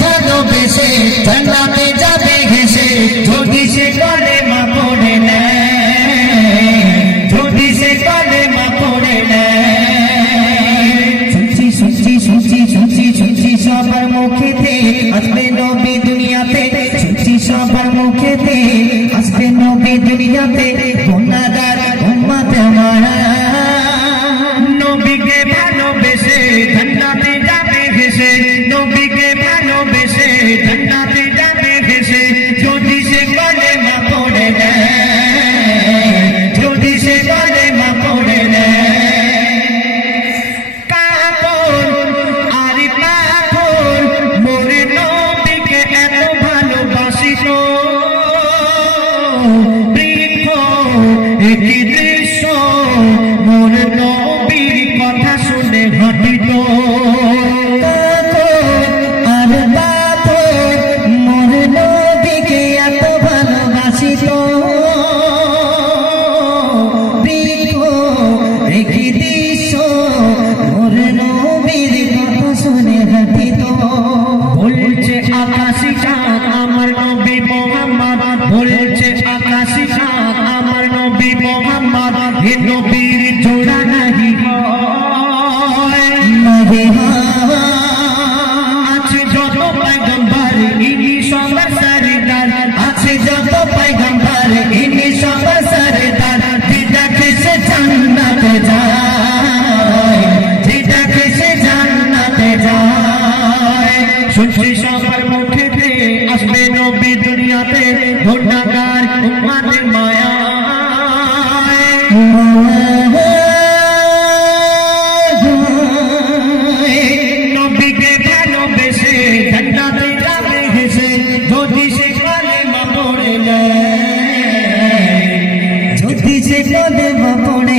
ভালোবেসে জান্নাতে যাবে ঘেসে যদি সে কলেমা পড়ে নেয়, যদি সে কলেমা পড়ে নেয়। শুনছি শুনছি শুনছি শুনছি শুনছি সবার মুখেতে আসবে নবী দুনিয়াতে, শুনছি সবার মুখেতে আসবে নবী দুনিয়াতে। গুনাহগার উম্মত আমার নবীকে ভালোবেসে জান্নাতে যাবে ঘেসে, নবীকে ভালোবেসে জান্নাতে যাবে ঘেসে যদি সে কলেমা পড়ে নেয়, যদি সে কলেমা পড়ে নেয়। কাপড় আর পাথর মোরে নবীকে এত ভালোবাসিত, বৃক্ষ একই দৃশ্য মোর নবীর কথা শুনে ঘটিত। আর পাথর মোর নবীকে এত ভালোবাসিত, বৃক্ষ একই দৃশ্য মোর নবীর কথা শুনে ঘটিত। বলছে আকাশি চাঁদ আমার নবী মোহাম্মদ, বলছে আকাশি চাঁদ আমার নবী মোহাম্মদ, হে নবীর জোড়া নাহি হয়। আছে যত পয়গম্বর ইনি সবার সরদার, আছে যত পয়গম্বর ইনি সবার সরদার। যেটাকে সে জান্নাতে যায়, যেটাকে সে জান্নাতে যায়। শুনছি সবার মুখেতে আসবে নবী দুনিয়াতে গুনাহগার উম্মতের মায়া। নবীকে ভালোবেসে জান্নাতে যাবে ঘেসে যদি সে কলেমা পড়ে নেয়, যদি সে কলেমা পড়ে